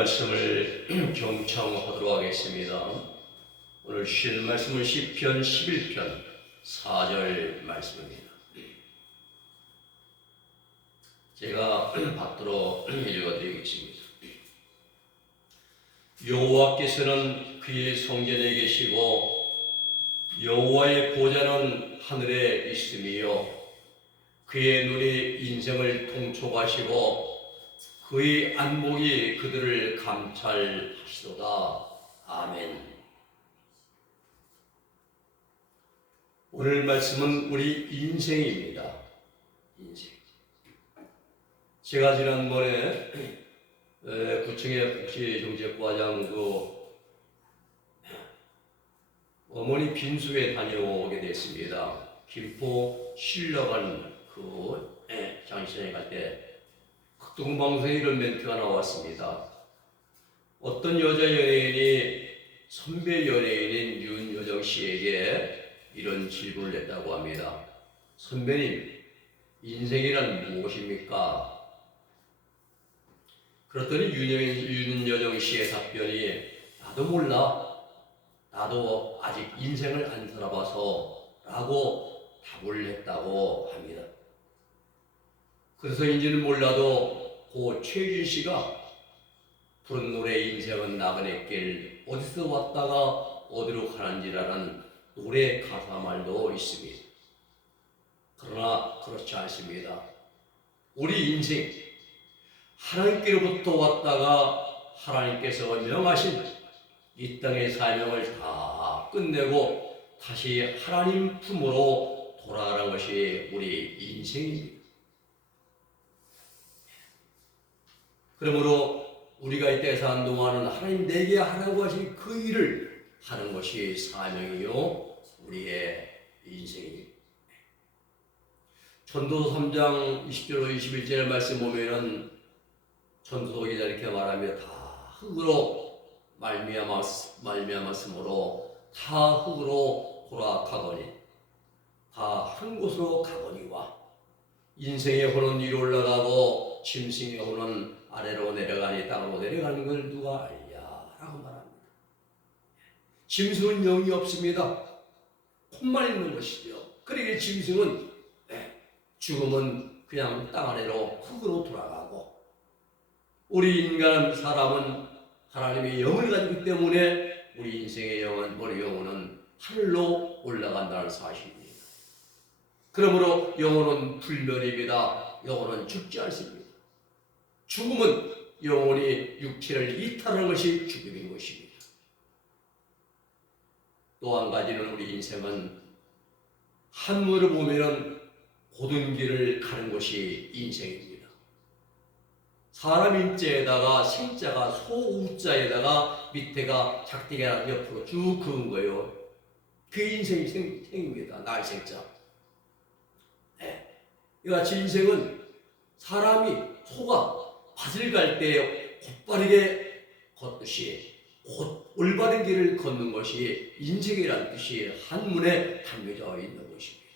말씀을 경청하도록 하겠습니다. 오늘 주실 말씀은 시편 11편 4절 말씀입니다. 제가 받들어 읽어드리겠습니다. 여호와께서는 그의 성전에 계시고 여호와의 보좌는 하늘에 있으며 그의 눈이 인생을 통촉하시고 그의 안목이 그들을 감찰하시도다. 아멘. 오늘 말씀은 우리 인생입니다. 인생. 제가 지난번에 구청의 복지정책과장 어머니 빈수에 다녀오게 됐습니다. 김포 신령한 장시장에 갈 때 극동방송에 이런 멘트가 나왔습니다. 어떤 여자 연예인이 선배 연예인인 윤여정 씨에게 이런 질문을 했다고 합니다. 선배님, 인생이란 무엇입니까? 그랬더니 윤여정 씨의 답변이 나도 몰라. 나도 아직 인생을 안 살아봐서 라고 답을 했다고 합니다. 그래서인지는 몰라도 고 최준 씨가 부른 노래 인생은 나그네 길 어디서 왔다가 어디로 가는지라는 노래 가사 말도 있습니다. 그러나 그렇지 않습니다. 우리 인생 하나님께로부터 왔다가 하나님께서 명하신 이 땅의 사명을 다 끝내고 다시 하나님 품으로 돌아가는 것이 우리 인생입니다. 그러므로 우리가 이 땅에 사는 동안은 하나님 내게 하라고 하신 그 일을 하는 것이 사명이요 우리의 인생입니다. 전도서 3장 20절로 21절 말씀 보면은 전도서 기자 이렇게 말하며 다 흙으로 말미암았으므로 다 흙으로 돌아가거니 다 한 곳으로 가거니와 인생의 혼은 위로 올라가고 짐승의 혼은 아래로 내려가니 땅으로 내려가는 걸 누가 알냐 라고 말합니다. 짐승은 영이 없습니다. 혼만 있는 것이죠. 그러기에 짐승은 죽으면 그냥 땅 아래로 흙으로 돌아가고 우리 인간 사람은 하나님의 영을 가지기 때문에 우리 인생의 영은 우리 영혼은 하늘로 올라간다는 사실입니다. 그러므로 영혼은 불멸입니다. 영혼은 죽지 않습니다. 죽음은 영혼이 육체를 이탈하는 것이 죽음인 것입니다. 또 한 가지는 우리 인생은 한문으로 보면 고든 길을 가는 것이 인생입니다. 사람 인자에다가 생자가 소우자에다가 밑에가 작대가 옆으로 쭉 그은 거예요. 그 인생이 생입니다. 나의 생자. 이같이 인생은 사람이 소가 밭을 갈 때 곧바르게 걷듯이 곧 올바른 길을 걷는 것이 인생이라는 뜻이 한문에 담겨져 있는 것입니다.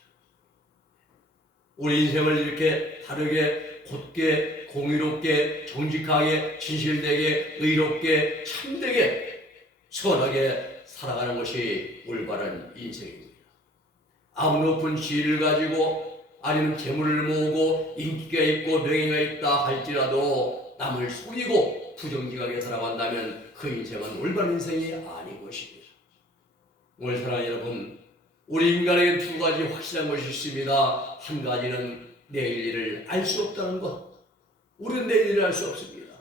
우리 인생을 이렇게 다르게 곧게 공의롭게 정직하게 진실되게 의롭게 참되게 선하게 살아가는 것이 올바른 인생입니다. 아무 높은 지위를 가지고 아니면 재물을 모으고 인기가 있고 명예가 있다 할지라도 남을 속이고 부정직하게 살아간다면 그 인생은 올바른 인생이 아닌 것입니다. 오늘 사랑하는 여러분, 우리 인간에게 두 가지 확실한 것이 있습니다. 한 가지는 내일 일을 알 수 없다는 것. 우리는 내일 일을 알 수 없습니다.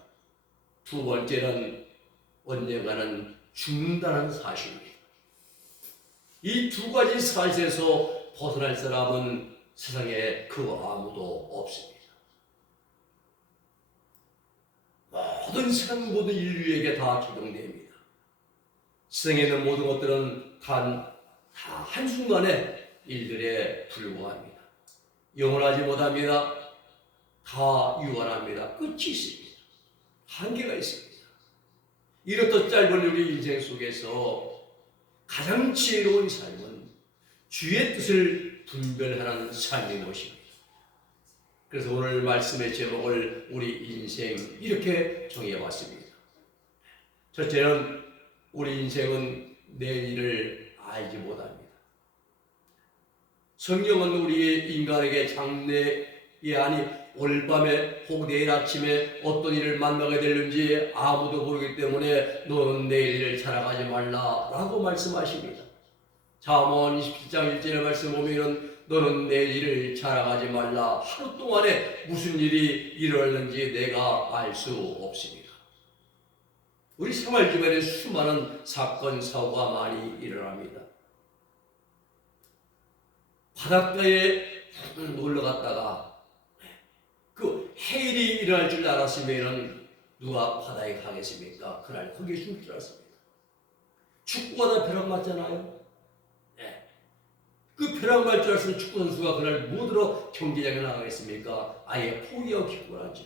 두 번째는 언젠가는 죽는다는 사실입니다. 이 두 가지 사실에서 벗어날 사람은 세상에 그 아무도 없습니다. 모든 세상 모든 인류에게 다 적용됩니다. 세상에 있는 모든 것들은 다 한순간의 일들에 불과합니다. 영원하지 못합니다. 다 유한합니다. 끝이 있습니다. 한계가 있습니다. 이렇듯 짧은 우리 인생 속에서 가장 지혜로운 삶은 주의 뜻을 분별하는 삶인 것입니다. 그래서 오늘 말씀의 제목을 우리 인생 이렇게 정해봤습니다. 첫째는 우리 인생은 내일을 알지 못합니다. 성경은 우리 인간에게 장래에 아니 올밤에 혹 내일 아침에 어떤 일을 만나게 되는지 아무도 모르기 때문에 너는 내일을 자랑하지 말라라고 말씀하십니다. 잠언 27장 1절의 말씀 보면은 너는 내일을 자랑하지 말라. 하루 동안에 무슨 일이 일어났는지 내가 알 수 없습니다. 우리 생활 주변에 수많은 사건, 사고가 많이 일어납니다. 바닷가에 놀러 갔다가 그 해일이 일어날 줄 알았으면 누가 바다에 가겠습니까? 그날 거기에 죽을 줄 알았습니다. 축구하다 벼락 맞잖아요. 그 벼락 맞을 줄 알았으면 축구 선수가 그날 뭐들어 경기장에 나가겠습니까? 아예 포기하고 기권을 하죠.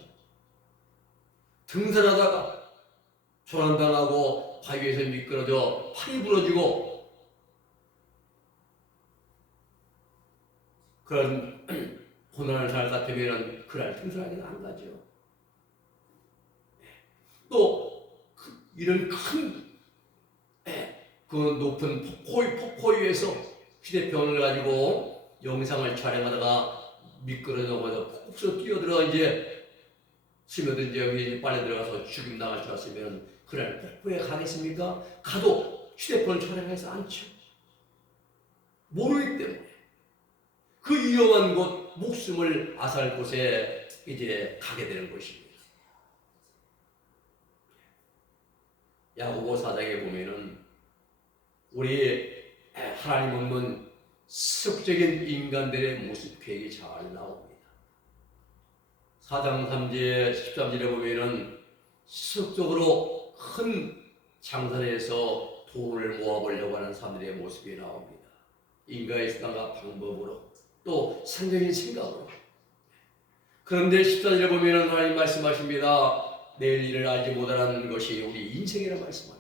등산하다가 조난당하고 바위에서 미끄러져 팔이 부러지고 그런 고난을 살 같으면 그날 등산하기는 안 가죠. 또 이런 큰 그 높은 폭포 위에서 휴대폰을 가지고 영상을 촬영하다가 미끄러져서 폭포에서 뛰어들어 이제 스며든 여기 빨려 들어가서 죽임 당할 줄 알았으면 그날 폭포에 가겠습니까? 가도 휴대폰을 촬영해서 않죠. 모르기 때문에 그 위험한 곳 목숨을 앗을 곳에 이제 가게 되는 것입니다. 야고보 4장에 보면은 우리 하나님 없는 세속적인 인간들의 모습 계획이 잘 나옵니다. 4장 3절 13절에 보면은 세속적으로 큰 장사에서 돈을 모아보려고 하는 사람들의 모습이 나옵니다. 인간의 수단과 방법으로 또 상적인 생각으로. 그런데 14절에 보면은 하나님 말씀하십니다. 내일 일을 알지 못하는 것이 우리 인생이라 말씀합니다.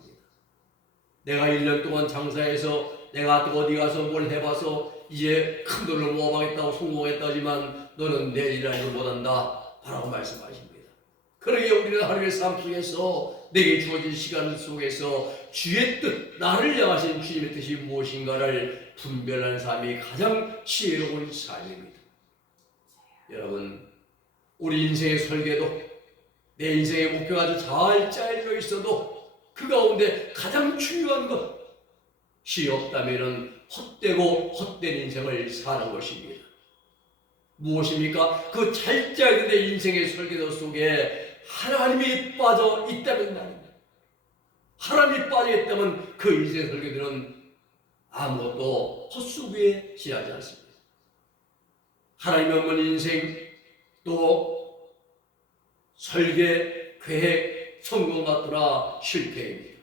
내가 1년 동안 장사해서 내가 또 어디 가서 뭘 해봐서 이제 큰 돈을 모아보겠다고 성공했다지만 너는 내일 일을 알지 못한다 라고 말씀하십니다. 그러기에 우리는 하루의 삶 속에서 내게 주어진 시간 속에서 주의 뜻, 나를 향하신 주님의 뜻이 무엇인가를 분별하는 삶이 가장 지혜로운 삶입니다. 여러분, 우리 인생의 설계도 내 인생의 목표가 아주 잘 짜여져 있어도 그 가운데 가장 중요한 것이 없다면 헛되고 헛된 인생을 사는 것입니다. 무엇입니까? 그 잘 짜여진 내 인생의 설계도 속에 하나님이 빠져 있다면 말입니다. 하나님이 빠져 있다면 그 인생의 설계도는 아무것도 헛수고에 지나지 않습니다. 하나님 없는 인생 또 설계, 계획, 성공 같더라 실패입니다.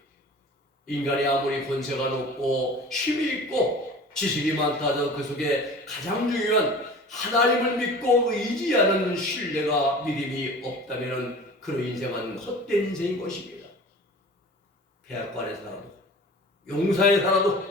인간이 아무리 권세가 높고 힘이 있고 지식이 많다도 그 속에 가장 중요한 하나님을 믿고 의지하는 신뢰가 믿음이 없다면 그런 인생은 헛된 인생인 것입니다. 폐악관에 살아도 용사에 살아도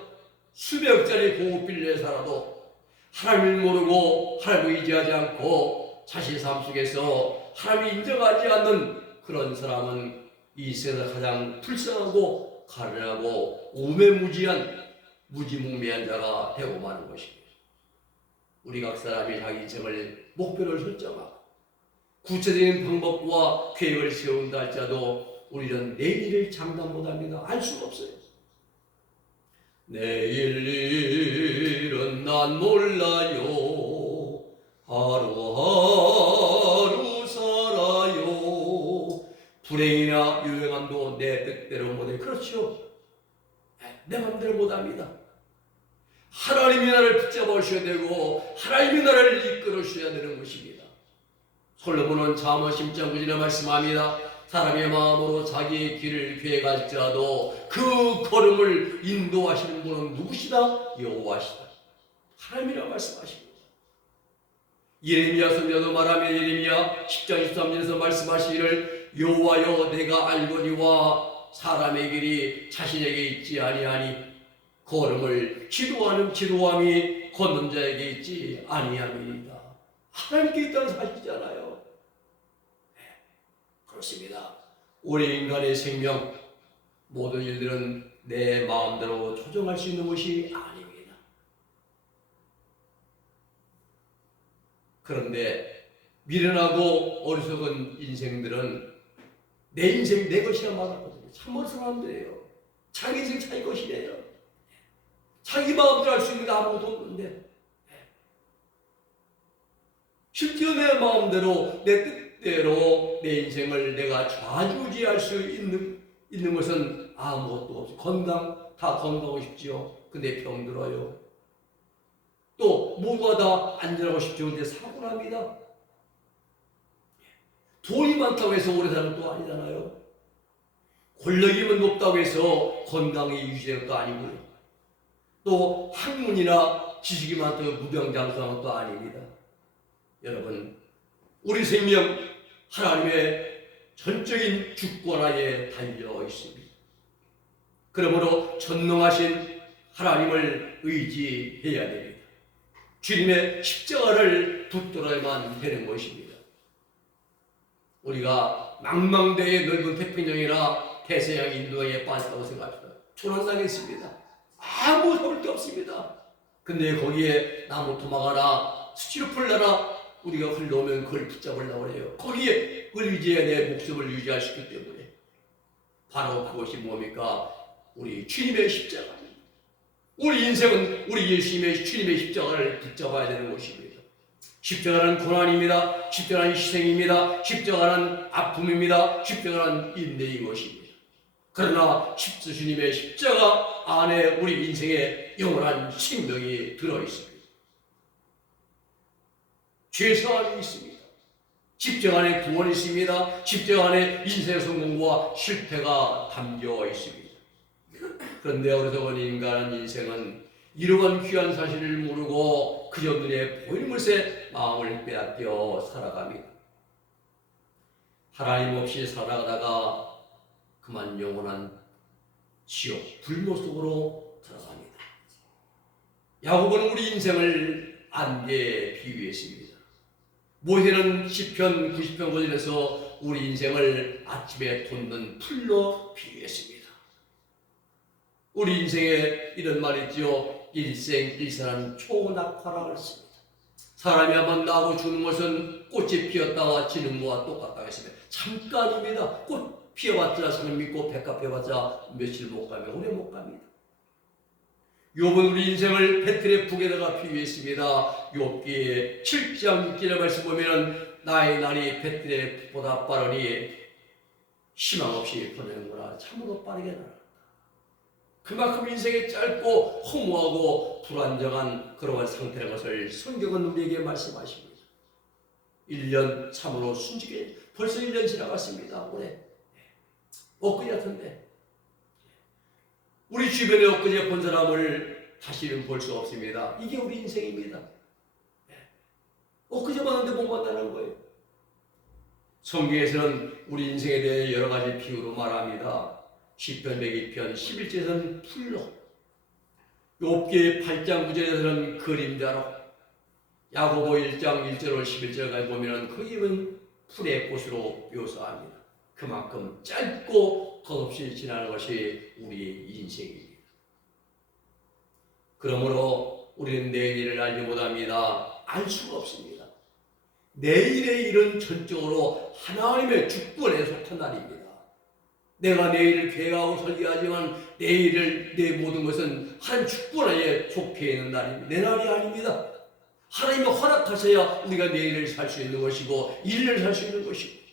수백짜리 고급 빌려에 살아도 하나님을 모르고 하나님을 의지하지 않고 자신 삶 속에서 하나님이 인정하지 않는 그런 사람은 이 세상에서 가장 불쌍하고 가련하고 우매무지한 무지몽매한 자가 되고 마는 것입니다. 우리 각 사람이 자기 인생을 목표를 설정하고 구체적인 방법과 계획을 세운다 할지라도 우리는 내일을 장담 못합니다. 알 수가 없어요. 내일 일은 난 몰라요. 하루하루 살아요. 불행이나 유행함도 내 뜻대로 못해. 그렇죠. 내 마음대로 못합니다. 하나님이 나를 붙잡아 주셔야 되고 하나님이 나를 이끌어 주셔야 되는 것입니다. 솔로몬은 잠언 10장 9절에 말씀합니다. 사람의 마음으로 자기의 길을 계획할지라도 그 걸음을 인도하시는 분은 누구시다? 여호와시다. 하나님이라고 말씀하십니다. 예레미야 선지자도 말하며 예레미야 10장 13절에서 말씀하시기를 여호와여 내가 알거니와 사람의 길이 자신에게 있지 아니하니 걸음을 지도하는 지도함이 걷는 자에게 있지 아니함이니이다. 하나님께 있다는 사실이잖아요. 그렇습니다. 우리 인간의 생명 모든 일들은 내 마음대로 조정할 수 있는 것이 아닙니다. 그런데 미련하고 어리석은 인생들은 내 인생 내 것이라 말하거든요. 참으로 사람들이에요. 자기 인생 자기 것이래요. 자기 마음대로 할 수 있는 게 아무것도 없는데, 실제로 내 마음대로 내 뜻대로 내 인생을 내가 좌지우지할 수 있는 것은 아무것도 없어요. 다 건강하고 싶지요. 근데 병들어요. 또 모두가 다 안전하고 싶죠. 근데 사고 납니다. 돈이 많다고 해서 오래 사는 것도 아니잖아요. 권력이면 높다고 해서 건강이 유지되는 것도 아니고요. 또 학문이나 지식이 많다고 무병장수하는 것도 아닙니다. 여러분, 우리 생명 하나님의 전적인 주권하에 달려 있습니다. 그러므로 전능하신 하나님을 의지해야 됩니다. 주님의 십자가를 붙들어야만 되는 것입니다. 우리가 망망대해 넓은 태평양이나 대서양 인도양에 빠졌다고 생각합니다. 초난당했습니다. 아무 서볼 게 없습니다. 근데 거기에 나무 토막 하나, 스티로폴 하나 우리가 흘러오면 그걸 붙잡으려고 해요. 거기에 의지해 내 목숨을 유지할 수 있기 때문에 바로 그것이 뭡니까? 우리 주님의 십자가입니다. 우리 인생은 우리 예수님의 주님의 십자가를 붙잡아야 되는 것입니다. 십자가는 고난입니다. 십자가는 희생입니다. 십자가는 아픔입니다. 십자가는 인내인 것입니다. 그러나 주님의 십자가 안에 우리 인생에 영원한 생명이 들어있습니다. 죄사함이 있습니다. 십자가 안에 구원이 있습니다. 십자가 안에 인생의 성공과 실패가 담겨 있습니다. 그런데 어리석은 인간은 인생은 이러한 귀한 사실을 모르고 그저 눈에 보이는 것에 마음을 빼앗겨 살아갑니다. 하나님 없이 살아가다가 그만 영원한 지옥, 불모 속으로 들어갑니다. 야곱은 우리 인생을 안개에 비유했습니다. 모세는 시편 90편 고전에서 우리 인생을 아침에 돋는 풀로 비유했습니다. 우리 인생에 이런 말이 있죠. 일생일사는 초낙화라고 했습니다. 사람이 한번 나고 죽는 것은 꽃이 피었다가 지는 것과 똑같다고 했습니다. 잠깐입니다. 꽃 피어봤자 사람 믿고 백합 피어봤자 며칠 못 가면 오래 못 갑니다. 욥은 우리 인생을 배틀의 북에다가 비유했습니다. 욥기의 7장 6절의 말씀 보면 나의 날이 배틀의 북보다 빠르니 희망 없이 보내는구나. 참으로 빠르게 날아간다. 그만큼 인생이 짧고 허무하고 불안정한 그러한 상태라는 것을 성경은 우리에게 말씀하십니다. 1년 참으로 순직해 벌써 1년 지나갔습니다. 올해 엊그제 같은데 우리 주변에 엊그제 본 사람을 다시는 볼 수 없습니다. 이게 우리 인생입니다. 엊그제 봤는데 못 만나는 거예요. 성경에서는 우리 인생에 대해 여러 가지 비유로 말합니다. 시편 102편 11절에서는 풀로, 욥기 8장 9절에서는 그림자로, 야고보 1장 1절 11절까지 보면 그 입은 풀의 꽃으로 묘사합니다. 그만큼 짧고 덧없이 지나는 것이 우리 인생입니다. 그러므로 우리는 내일을 알지 못합니다. 알 수가 없습니다. 내일의 일은 전적으로 하나님의 주권에 속한 날입니다. 내가 내일을 계획하고 설계하지만 내일을 내 모든 것은 하나님 주권하에 속해 있는 날입니다. 내 날이 아닙니다. 하나님이 허락하셔야 우리가 내일을 살 수 있는 것이고 일을 살 수 있는 것이고.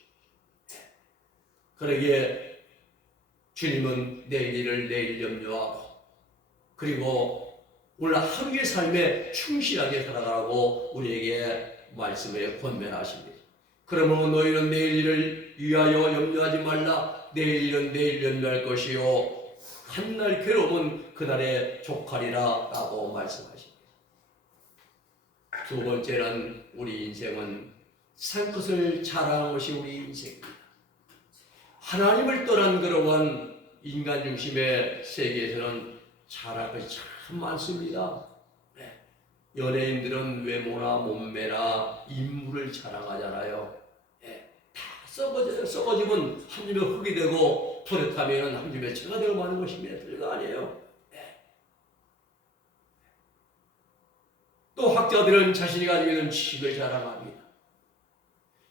그러기에 주님은 내일을 내일 염려하고 그리고 오늘 하루의 삶에 충실하게 살아가라고 우리에게 말씀에 권면하십니다. 그러므로 너희는 내일 일을 위하여 염려하지 말라. 내일 일은 내일 염려할 것이요 한날 괴로움은 그날에 족하리라 라고 말씀하십니다. 두 번째는 우리 인생은 산 것을 자랑하는 것이 우리 인생입니다. 하나님을 떠난 그러한 인간 중심의 세계에서는 자랑할 것이 참 많습니다. 연예인들은 외모나 몸매나 인물을 자랑하잖아요. 다 썩어지면 한 입에 흙이 되고 뚜렷하면 한 줌의 채가 되고 마는 것입니다. 틀린 거 아니에요. 또 학자들은 자신이 가지고 있는 지식을 자랑합니다.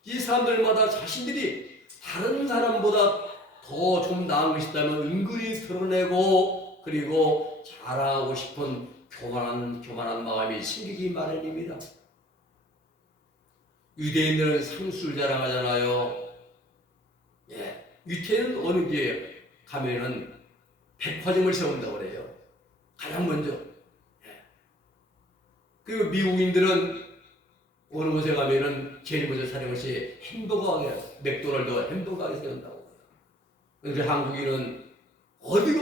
이 사람들마다 자신들이 다른 사람보다 더 좀 나은 것이 있다면 은근히 드러내고 그리고 자랑하고 싶은 교만한 마음이 생기기 마련입니다. 유대인들은 상술 자랑하잖아요. 유태인은 어느 게 가면은 백화점을 세운다고 그래요. 가장 먼저. 그리고 미국인들은 어느 곳에 가면은 제일 먼저 사는 것이 햄버거 가게, 맥도날드 햄버거 가게 세운다고. 그런데 한국인은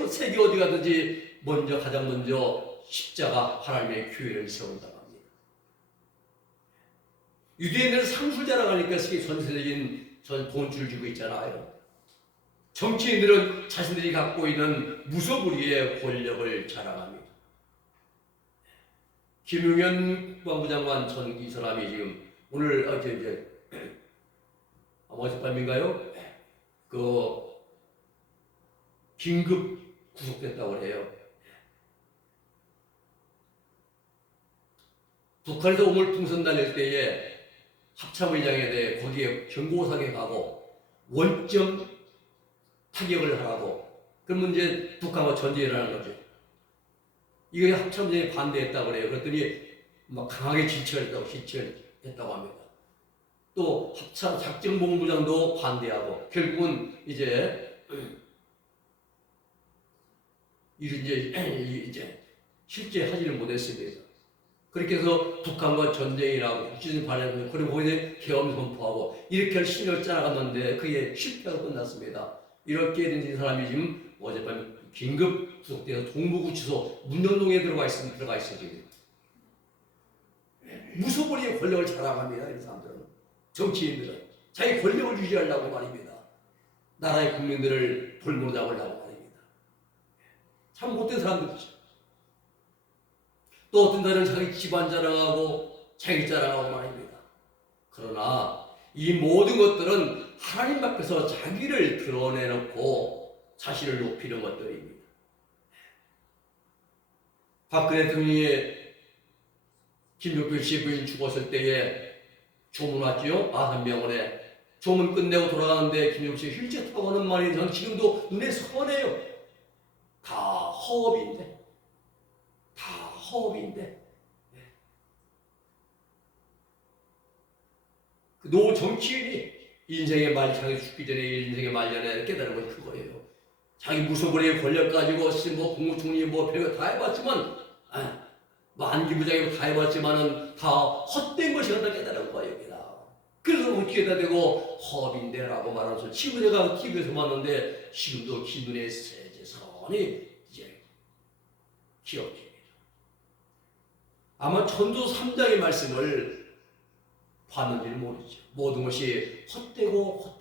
세계 어디 가든지 가장 먼저 십자가 하나님의 교회를 세운다고 합니다. 유대인들은 상술 자랑하니까 세계 전세적인 돈줄 주고 있잖아요. 정치인들은 자신들이 갖고 있는 무소불위의 권력을 자랑합니다. 김용현 국방부 장관 이 사람이 지금 오늘 어젯밤인가요? 긴급 구속됐다고 해요. 북한에서 오물풍선 날릴 때에 합참의장에 대해 거기에 경고사에 가고 원점 타격을 하라고. 그러면 이제 북한과 전쟁을 하는 거죠. 이거에 합참의장이 반대했다고 그래요. 그랬더니 막 강하게 지체했다고 합니다. 또 합참 작전본부장도 반대하고 결국은 이제 실제 하지를 못했습니다. 그렇게 해서 북한과 전쟁이라고 국제적인 반응을 그리고 거기에 계엄 선포하고 이렇게 할 신경을 짜나갔는데 그게 실패하고 끝났습니다. 이렇게 된 사람이 지금 어젯밤 긴급 구속돼서 동부구치소 문정동에 들어가 있어요 지금. 무소불위의 권력을 자랑합니다. 이 사람들은. 정치인들은 자기 권력을 유지하려고 말입니다. 나라의 국민들을 볼모로 잡으려고 말입니다. 참 못된 사람들이죠. 또 어떤 사람은 자기 집안 자랑하고 자기 자랑하고 말입니다. 그러나 이 모든 것들은 하나님 앞에서 자기를 드러내놓고 자신을 높이는 것들입니다. 박근혜 대통령이 김용필 씨 부인 죽었을 때에 조문 왔지요? 아산병원에. 조문 끝내고 돌아가는데 김용필 씨 휠체어 타고 하는 말이 저는 지금도 눈에 선해요. 다 허업인데. 노 정치인이 인생의 말창에 죽기 전에 인생의 말년에 깨달은 건 그거예요. 자기 무소불위의 권력 가지고 국무총리 별거 다 해봤지만 만기부장이고 다 해봤지만은 다 헛된 것이었다 깨달은 거예요. 여기다. 그래서 어떻게다 되고 허업인데라고 말하면서 지금 내가 TV에서 봤는데 지금도 기눈에 세제선이 이제 기억됩니다. 아마 전도 3장의 말씀을 봤는지는 모르죠. 모든 것이 헛되고다.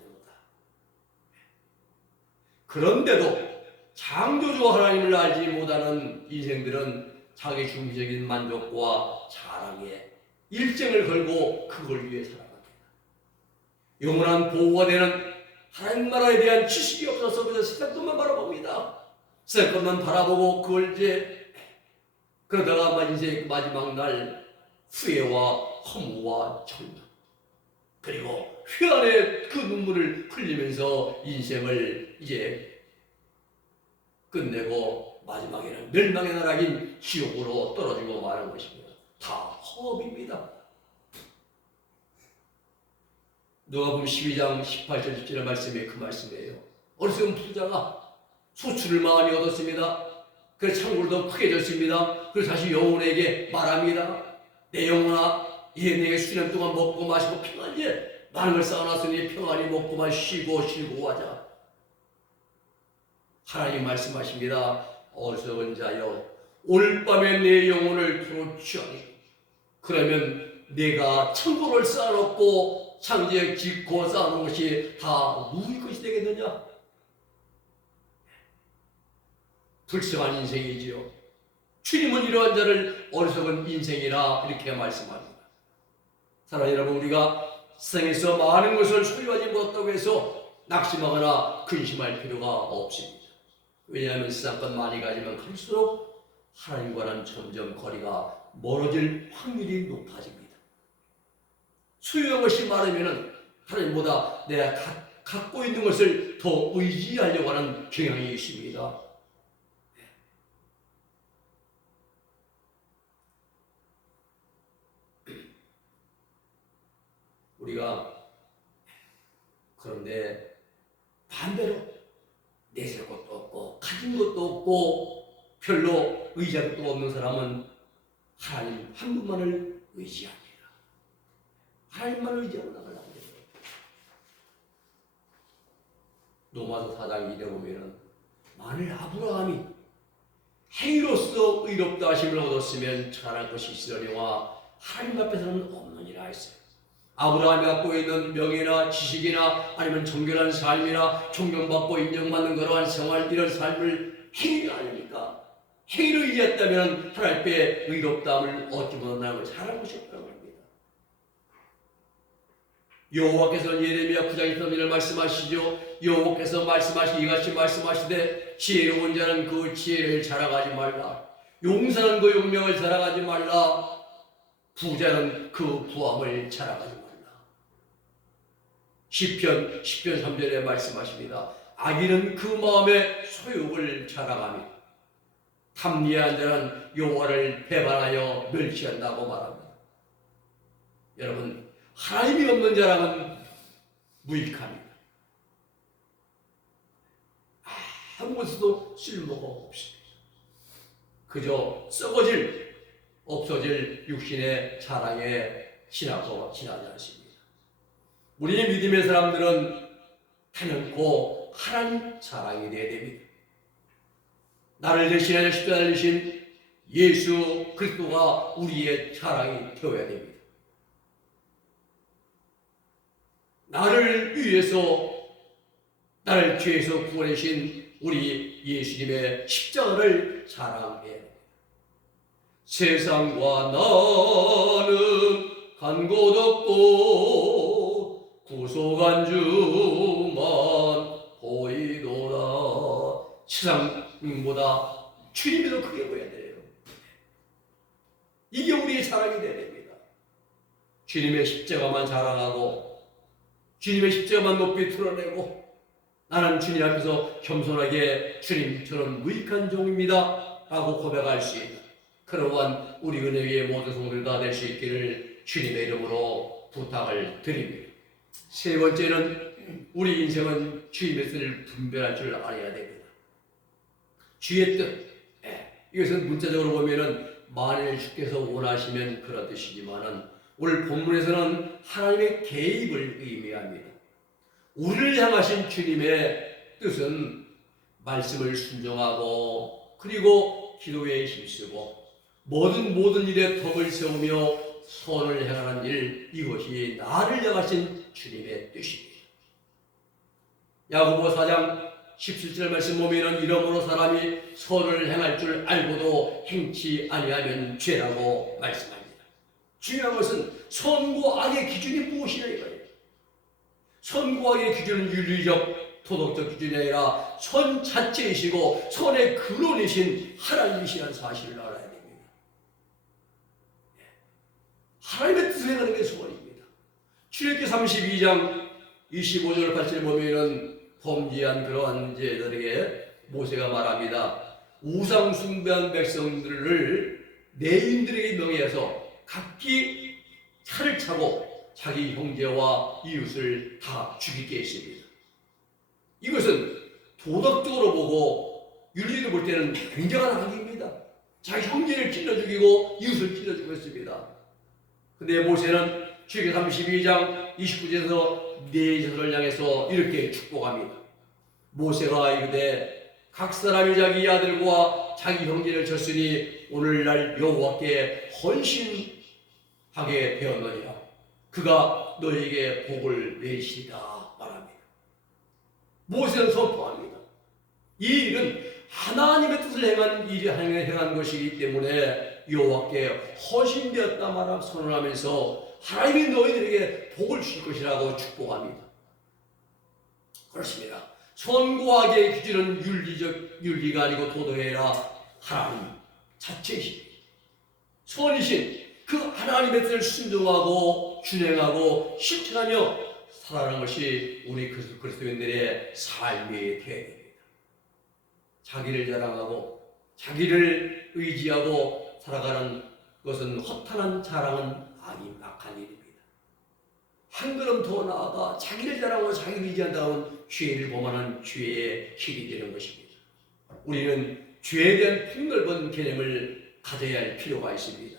그런데도 창조주 하나님을 알지 못하는 인생들은 자기 중심적인 만족과 자랑에 일정을 걸고 그걸 위해 살아갑니다. 영원한 보호가 되는 하나님 나라에 대한 지식이 없어서 그저 세상 것만 바라봅니다. 세상 것만 바라보고 그걸 이제 그러다가 인생의 마지막 날 후회와 허무와 절망 그리고 회한의 그 눈물을 흘리면서 인생을 이제 끝내고 마지막에는 멸망의 나라인 지옥으로 떨어지고 마는 것입니다. 다 허업입니다. 누가복음 12장 18절 17절 말씀이 그 말씀이에요. 어리석은 부자가 소출을 많이 얻었습니다. 그래서 창고를 더 크게 졌습니다. 그래서 다시 영혼에게 말합니다. 내 영혼아, 이제 내게 수년 동안 먹고 마시고 평안히 많은 걸 쌓아놨으니 평안히 먹고만 쉬고 하자. 하나님 말씀하십니다. 어리석은 자여, 오늘 밤에 내 영혼을 도로 취하니 그러면 내가 창고를 쌓아놓고 창지에 짓고 쌓아놓은 것이 다 누구의 것이 되겠느냐? 불쌍한 인생이지요. 주님은 이러한 자를 어리석은 인생이라 이렇게 말씀합니다. 사랑하는 여러분, 우리가 세상에서 많은 것을 소유하지 못했다고 해서 낙심하거나 근심할 필요가 없습니다. 왜냐하면 세상껏 많이 가지면 갈수록 하나님과는 점점 거리가 멀어질 확률이 높아집니다. 소유한 것이 많으면 하나님보다 내가 갖고 있는 것을 더 의지하려고 하는 경향이 있습니다. 우리가 그런데 반대로 내세울 것도 없고 가진 것도 없고 별로 의지할 것도 없는 사람은 하나님 한 분만을 의지합니다. 하나님만 의지하고 나가려고 해요. 로마서 4장 2에 보면은 만일 아브라함이 행위로서 의롭다 하심을 얻었으면 자랑할 것이 있으려니와 하나님 앞에서는 없느니라 했어요. 아브라함이 갖고 있는 명예나 지식이나 아니면 정결한 삶이나 존경받고 인정받는 그러한 생활, 이런 삶을 행위가 아닙니까? 행위로 의지했다면 하나님 앞에 의롭다함을 얻지 못한다는 것을 잘할 것이 없다고 합니다. 여호와께서는 예레미야 9장 1절을 말씀하시죠. 여호와께서 이같이 말씀하시되 지혜로운 자는 그 지혜를 자랑하지 말라. 용사는 그 용명을 자랑하지 말라. 부자는 그 부함을 자랑하지 말라. 시편 3절에 말씀하십니다. 악인은 그 마음의 소욕을 자랑하며 탐리한 자는 여호와를 배반하여 멸시한다고 말합니다. 여러분, 하나님이 없는 자랑은 무익합니다. 아무것도 쓸모가 없습니다. 그저 썩어질, 없어질 육신의 자랑에 지나지 않습니다. 우리의 믿음의 사람들은 단연코 하나님 자랑이 되어야 됩니다. 나를 대신하여 십자가를 지신 예수 그리스도가 우리의 자랑이 되어야 됩니다. 나를 위해서 나를 죄에서 구원하신 우리 예수님의 십자가를 자랑해야 합니다. 세상과 나는 간 곳 없고 구속한 주만 보이도다. 세상보다 주님이 더 크게 보여야 돼요. 이게 우리의 자랑이 되어야 됩니다. 주님의 십자가만 자랑하고 주님의 십자가만 높이 드러내고 나는 주님 앞에서 겸손하게 주님 저는 무익한 종입니다 라고 고백할 수 있는 그러한 우리 은혜 위의 모든 성도들 다 될 수 있기를 주님의 이름으로 부탁을 드립니다. 세 번째는 우리 인생은 주님의 뜻을 분별할 줄 알아야 됩니다. 주의 뜻, 이것은 문자적으로 보면은 만일 주께서 원하시면 그런 뜻이지만은 오늘 본문에서는 하나님의 개입을 의미합니다. 우리를 향하신 주님의 뜻은 말씀을 순종하고 그리고 기도에 힘쓰고 모든 일에 덕을 세우며 선을 행하는 일, 이것이 나를 향하신 주님의 뜻입니다. 야고보 4장 17절 말씀 보면은 이러므로 사람이 선을 행할 줄 알고도 행치 아니하면 죄라고 말씀합니다. 중요한 것은 선과 악의 기준이 무엇이냐 이거예요. 선과 악의 기준은 윤리적, 도덕적 기준이 아니라 선 자체이시고 선의 근원이신 하나님이시라는 사실을 알아야 됩니다. 하나님의 뜻을 행하는 게 소원입니다. 출애굽기 32장 25절 8절 보면은 범죄한 그러한 자들에게 모세가 말합니다. 우상 숭배한 백성들을 내인들에게 명해서 각기 차를 차고 자기 형제와 이웃을 다 죽이게 했습니다. 이것은 도덕적으로 보고 윤리를 볼 때는 굉장한 악입니다. 자기 형제를 찔러 죽이고 이웃을 찔러 죽였습니다. 근데 모세는 출애굽기 32장 29절에서 네 자손을 향해서 이렇게 축복합니다. 모세가 이르되 각 사람이 자기 아들과 자기 형제를 졌으니 오늘날 여호와께 헌신하게 되었느니라. 그가 너에게 복을 내시리라 말합니다. 모세는 선포합니다. 이 일은 하나님의 뜻을 행한 것이기 때문에 여호와께 헌신되었다 말하며 선언하면서 하나님이 너희들에게 복을 주실 것이라고 축복합니다. 그렇습니다. 선고하게 기준은 윤리가 아니고 도덕이 아니라 하나님 자체이십니다. 선이신 그 하나님의 뜻을 순종하고 준행하고 실천하며 살아가는 것이 우리 그리스도인들의 삶이 되어야 됩니다. 자기를 자랑하고 자기를 의지하고 살아가는 것은 허탄한 자랑은 아닌 악한 일입니다. 한 걸음 더 나아가 자기를 자랑하고 자기를 의지한다면 죄를 범하는 죄의 길이 되는 것입니다. 우리는 죄에 대한 폭넓은 개념을 가져야 할 필요가 있습니다.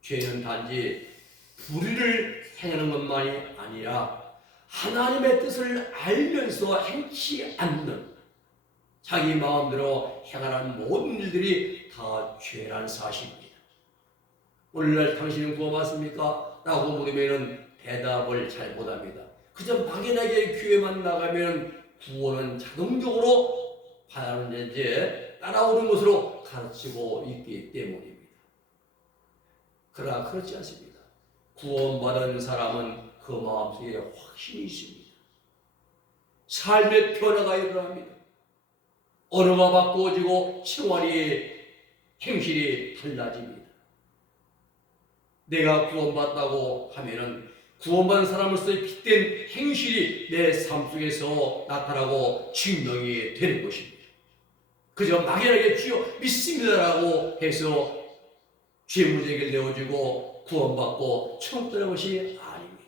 죄는 단지 불의를 행하는 것만이 아니라 하나님의 뜻을 알면서 행치 않는 자기 마음대로 행하는 모든 일들이 다 죄란 사실입니다. 오늘날 당신은 구원받습니까? 라고 물으면 대답을 잘 못합니다. 그저 막연하게 교회만 나가면 구원은 자동적으로 바라는 이제 따라오는 것으로 가르치고 있기 때문입니다. 그러나 그렇지 않습니다. 구원받은 사람은 그 마음속에 확신이 있습니다. 삶의 변화가 일어납니다. 언어가 바꾸어지고 생활이 행실이 달라집니다. 내가 구원받다고 하면은 구원받은 사람으로서의 핏된 행실이 내 삶 속에서 나타나고 증명이 되는 것입니다. 그저 막연하게 주여 믿습니다라고 해서 죄 문제를 내어주고 구원받고 천국 가는 것이 아닙니다.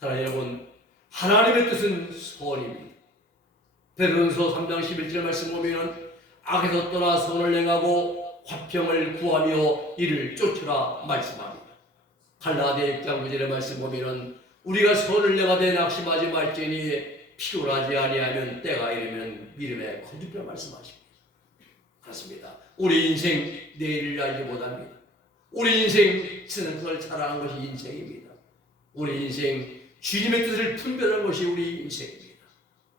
사랑하는 여러분, 하나님의 뜻은 선입니다. 베드로전서 3장 11절 말씀 보면 악에서 떠나 선을 행하고 화평을 구하며 이를 쫓으라 말씀합니다. 갈라디아 1장 9절의 말씀 보면 우리가 선을 행하되 낙심하지 말지니 피곤하지 아니하면 때가 이르면 미름에 거두리라 말씀하십니다. 그렇습니다. 우리 인생 내일을 알지 못합니다. 우리 인생 쓰는 것을 자랑하는 것이 인생입니다. 우리 인생 주님의 뜻을 분별하는 것이 우리 인생입니다.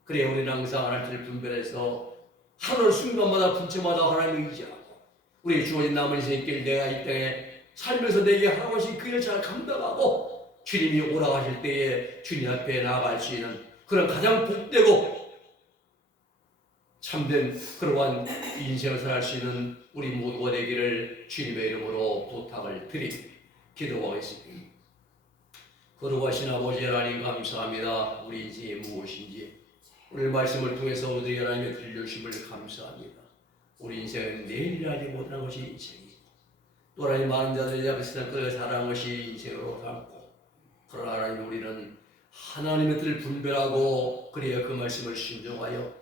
그래 우리는 항상 하나님의 뜻을 분별해서 하루 순간마다 분체마다 하나님을 의지하고 우리 주어진 남은 인생길 내가 이 땅에 살면서 내게 하는 것이 그 일을 잘 감당하고 주님이 오라가실 때에 주님 앞에 나아갈 수 있는 그런 가장 복되고 참된 그러한 인생을 살아갈 수 있는 우리 모두가 되기를 주님의 이름으로 부탁을 드립니다. 기도하겠습니다. 거룩하신 아버지 하나님 감사합니다. 우리 인생이 무엇인지 오늘 말씀을 통해서 우리 하나님의 들려주심을 감사합니다. 우리 인생은 내일을 알지 못하는 것이 인생이고 또 하나님 많은 자들이 앞에 세상 끌려 살아가는 것이 인생으로 삼고 그러나 하나님 우리는 하나님의 뜻을 분별하고 그래야 그 말씀을 순종하여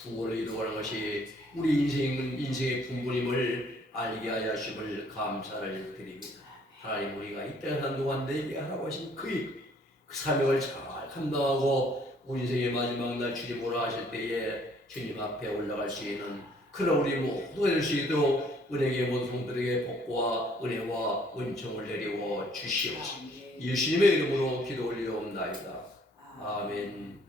구원을 이루어가는 것이 우리 인생의 분분임을 알게 하여 주심을 감사를 드립니다. 하나님 우리가 이 땅에 사는 동안 내게 하라고 하신 그 사명을 잘 감당하고 우리 인생의 마지막 날 주님 오라 하실 때에 주님 앞에 올라갈 수 있는 그런 우리 모두가 될 수 있도록 은혜의 모든 성들에게 복과 은혜와 은총을 내리워 주시옵소서. 예수님의 이름으로 기도 올리옵나이다. 아멘.